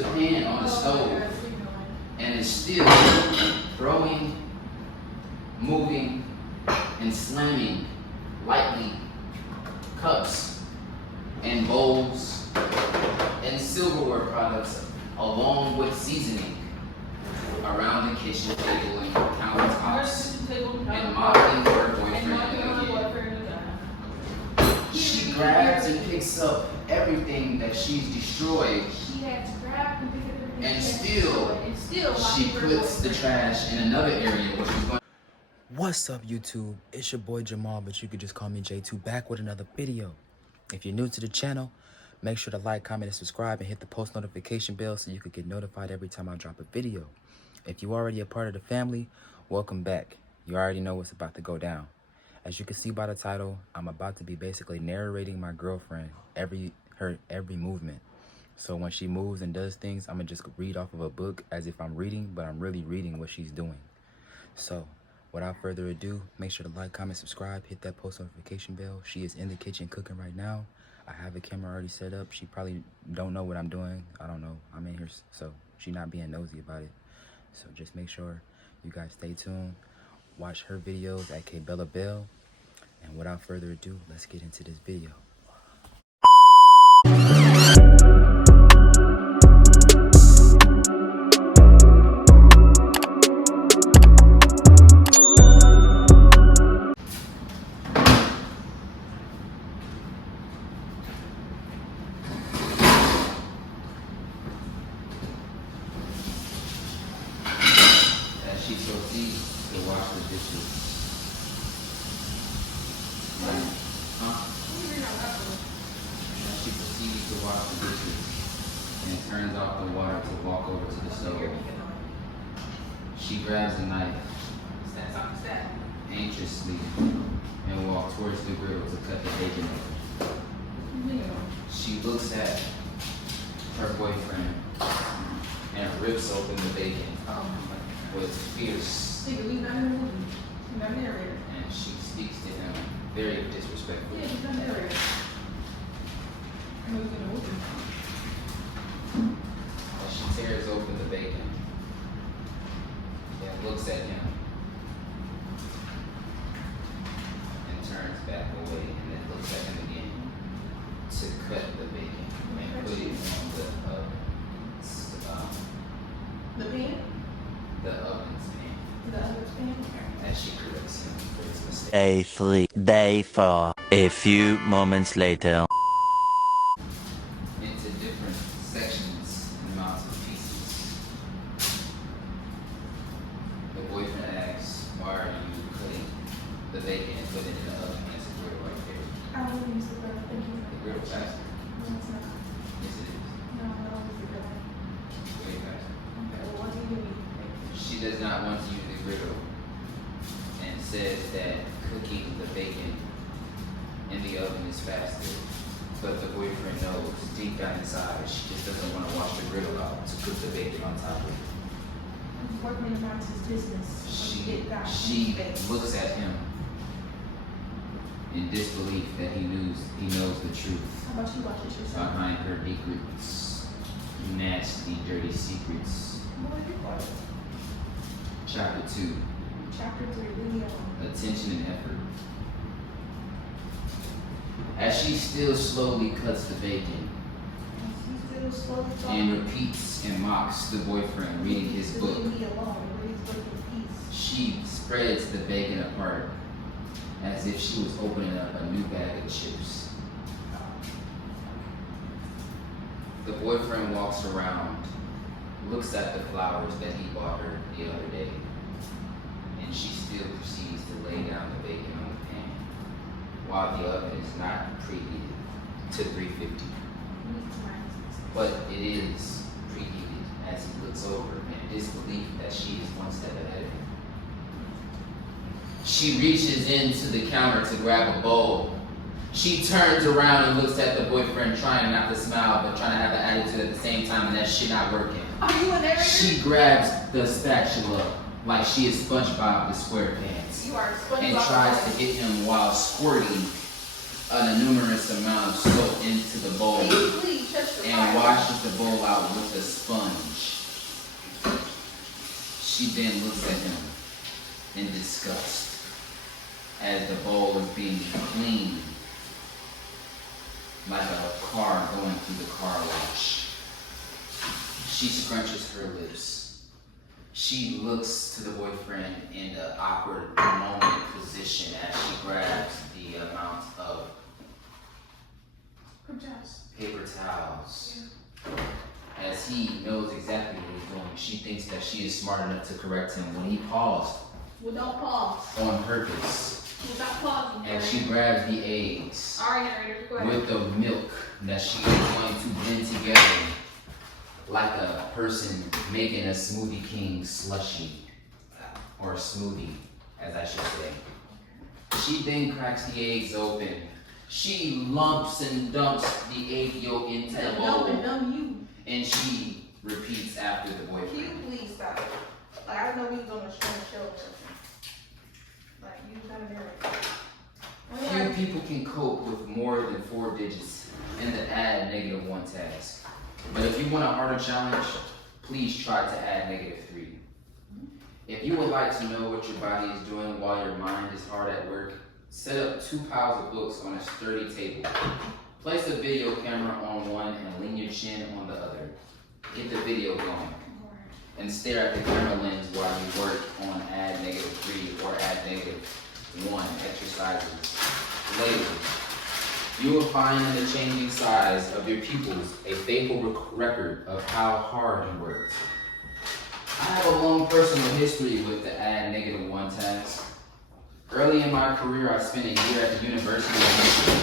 the pan on the stove and is still throwing, moving, and slamming lightly cups and bowls and silverware products along with seasoning around the kitchen table and countertops and mocking her boyfriend again. She grabs and picks up everything that she's destroyed. She had to grab and pick up everything. And still she puts the trash in another area where she's going. What's up, YouTube? It's your boy Jamal, but you could just call me J2, back with another video. If you're new to the channel, make sure to like, comment, and subscribe, and hit the post notification bell so you could get notified every time I drop a video. If you're already a part of the family, welcome back. You already know what's about to go down. As you can see by the title, I'm about to be basically narrating my girlfriend every movement. So when she moves and does things, I'm gonna just read off of a book as if I'm reading, but I'm really reading what she's doing. So without further ado, make sure to like, comment, subscribe, hit that post notification bell. She is in the kitchen cooking right now. I have a camera already set up. She probably don't know what I'm doing. I don't know. I'm in here, so she's not being nosy about it. So just make sure you guys stay tuned. Watch her videos at Bella Bell. And without further ado, let's get into this video. She proceeds to wash the dishes. She proceeds to wash the dishes and turns off the water to walk over to the stove. She grabs a knife anxiously and walks towards the grill to cut the bacon open. She looks at her boyfriend and rips open the bacon with fierce, and she speaks to him very disrespectfully. As she tears open the bacon and looks at him and turns back away and then looks at him again to cut the bacon and put it on the oven's pan. As she corrects him for his mistake. Day 4. A few moments later. Into different sections and amounts of pieces. The boyfriend asks, "Why are you cutting the bacon and putting it in the oven?" There's a grill right there. I don't use the grill, thank you. The grill faster. No, it's not. Yes, it is. No, I don't use the grill. Way faster. Okay, well, what do you need? She does not want to use the griddle and says that cooking the bacon in the oven is faster. But the boyfriend knows deep down inside she just doesn't want to wash the griddle out to cook the bacon on top of it. He's working about his business. She looks at him in disbelief that he knows the truth How about you watch it yourself? behind her secrets, nasty, dirty secrets. What are you watching? Chapter 2. Chapter 3, leave me alone. Attention and effort. As she still slowly cuts the bacon He's still slowly and talking. repeats and mocks the boyfriend reading his book, Leave me alone. Read his book in peace. she spreads the bacon apart as if she was opening up a new bag of chips. The boyfriend walks around, looks at the flowers that he bought her the other day, and she still proceeds to lay down the bacon on the pan while the oven is not preheated to 350. But it is preheated as he looks over in disbelief that she is one step ahead of him. She reaches into the counter to grab a bowl. She turns around and looks at the boyfriend, trying not to smile, but trying to have an attitude at the same time, and that shit not working. Are you a narrator? She grabs the spatula like she is SpongeBob the SquarePants You are SpongeBob. and tries to hit him while squirting an numerous amount of soap into the bowl Please, touch the and fire. washes the bowl out with a sponge. She then looks at him in disgust as the bowl is being cleaned like a car going through the car wash. She scrunches her lips. She looks to the boyfriend in the awkward moment position as she grabs the amount of paper towels. As he knows exactly what he's doing, she thinks that she is smart enough to correct him when he paused Without pause. on purpose. Without pausing. And she grabs the eggs Alright, narrator, go ahead. with the milk that she is going to blend together like a person making a Smoothie King slushy, or smoothie, as I should say. She then cracks the eggs open. She lumps and dumps the egg yolk into the bowl, and she repeats after the Can you boyfriend. please stop? Like, I know we was on a show or something. Like, you gotta narrate. Few people can cope with more than 4 digits in the add -1 task. But if you want a harder challenge, please try to add -3. If you would like to know what your body is doing while your mind is hard at work, set up 2 piles of books on a sturdy table. Place a video camera on one and lean your chin on the other. Get the video going and stare at the camera lens while you work on add -3 or add -1 exercises. Later, you will find in the changing size of your pupils a faithful record of how hard you worked. I have a long personal history with the add -1 task. Early in my career, I spent a year at the University of Michigan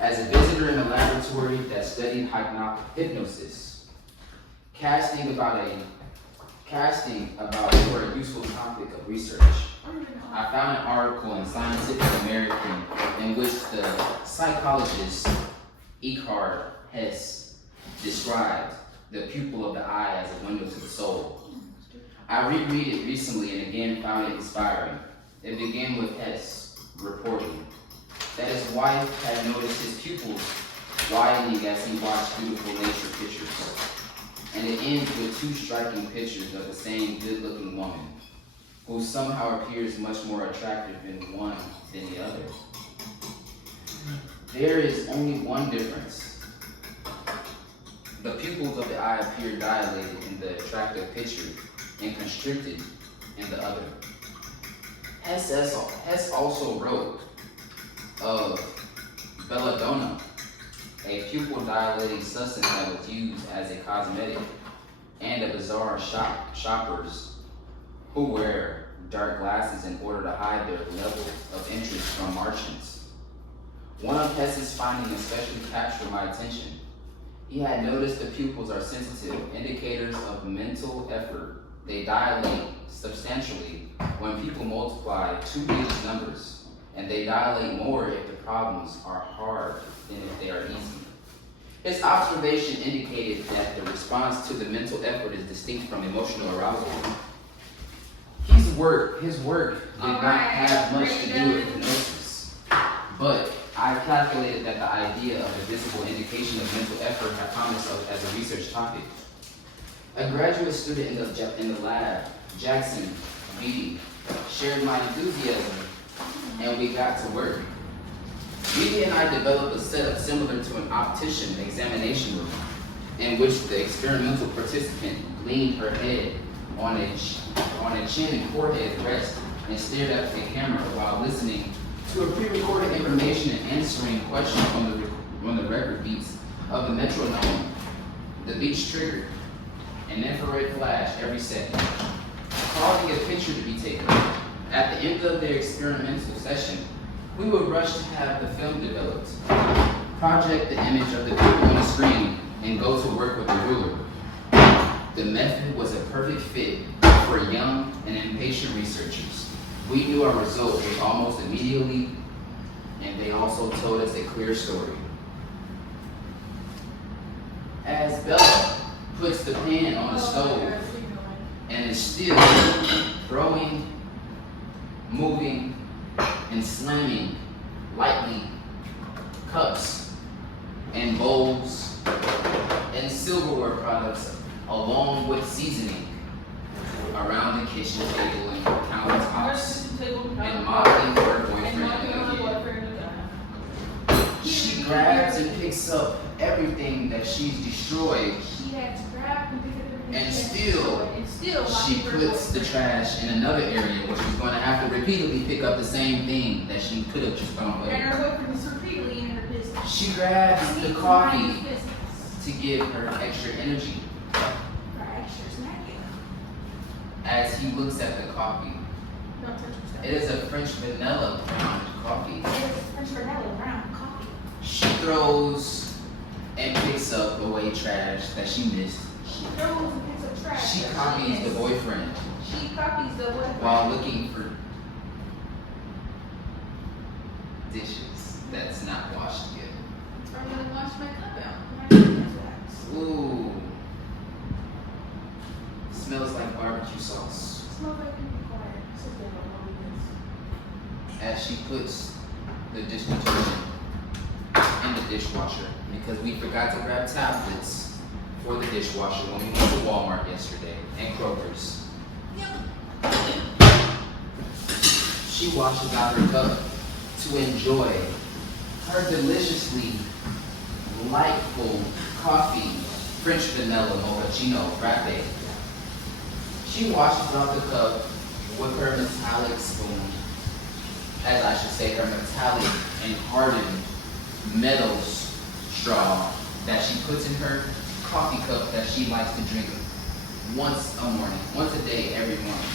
as a visitor in a laboratory that studied hypnosis, casting about for a useful topic of research. I found an article in Scientific American in which the psychologist Eckhart Hess described the pupil of the eye as a window to the soul. I reread it recently and again found it inspiring. It began with Hess reporting that his wife had noticed his pupils widening as he watched beautiful nature pictures. And it ends with 2 striking pictures of the same good-looking woman, who somehow appears much more attractive in one than the other. There is only one difference. The pupils of the eye appear dilated in the attractive picture and constricted in the other. Hess also wrote of belladonna, a pupil dilating substance that was used as a cosmetic, and of bizarre shoppers who wear dark glasses in order to hide their level of interest from Martians. One of Hess's findings especially captured my attention. He had noticed the pupils are sensitive indicators of mental effort. They dilate substantially when people multiply 2-digit numbers, and they dilate more if the problems are hard than if they are easy. His observation indicated that the response to the mental effort is distinct from emotional arousal. His work did not have much to do with hypnosis, but I calculated that the idea of a visible indication of mental effort had promised as a research topic. A graduate student in the lab, Jackson Beatty, shared my enthusiasm, and we got to work. Beatty and I developed a setup similar to an optician examination room, in which the experimental participant leaned her head on a chin and forehead rest and stared at the camera while listening to a pre-recorded information and answering questions on the record beats of the metronome. The beats triggered an infrared flash every second, causing a picture to be taken. At the end of their experimental session, we would rush to have the film developed, project the image of the people on the screen, and go to work with the ruler. The method was a perfect fit for young and impatient researchers. We knew our result was almost immediately, and they also told us a clear story. As Bella puts the pan on the stove and is still throwing, moving, and slamming lightly cups and bowls and silverware products along with seasoning around the kitchen table and countertops and mocking her boyfriend again. She grabs and picks up everything that she's destroyed, She had to grab and pick up everything and she had still destroyed, and still she lock her puts the boyfriend. trash in another area where she's going to have to repeatedly pick up the same thing that she could have just thrown And away. her boyfriend is repeatedly in her business. She grabs He the needs to mind coffee his business. to give her extra energy. Her extra snacking. As he looks at the coffee, Don't touch yourself. it is a French vanilla ground coffee. It is French vanilla brown coffee. She throws and picks up away trash that she missed. She throws and picks up trash. She that copies the missed. boyfriend She copies the boyfriend. while looking for dishes that's not washed yet. I'm gonna wash my cup out. My cup is waxed. Ooh. Smells like barbecue sauce. Smells like people quiet. Sit there while we do this. As she puts the dish detergent in the dishwasher because we forgot to grab tablets for the dishwasher when we went to Walmart yesterday and Kroger's. She washes out her cup to enjoy her deliciously delightful coffee, French vanilla mochaccino frappe. She washes out the cup with her metallic spoon, as I should say, her metallic and hardened metal straw that she puts in her coffee cup that she likes to drink once a day, every morning.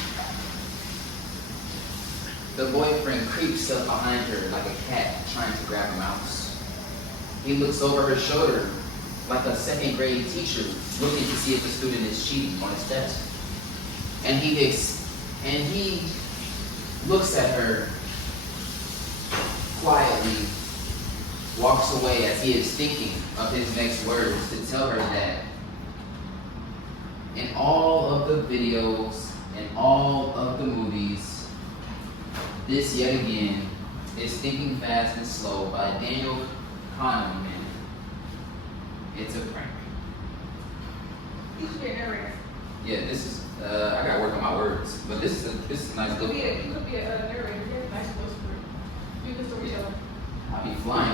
The boyfriend creeps up behind her like a cat trying to grab a mouse. He looks over her shoulder like a second grade teacher looking to see if the student is cheating on his test. And he looks at her quietly, walks away as he is thinking of his next words to tell her that in all of the videos and all of the movies, this yet again is Thinking Fast and Slow by Daniel Kahneman. It's a prank. You should be a narrator. Yeah, this is I gotta work on my words, but this is a nice You book. could be a narrator. You have a nice voice for it. You can storyteller. I'll be flying.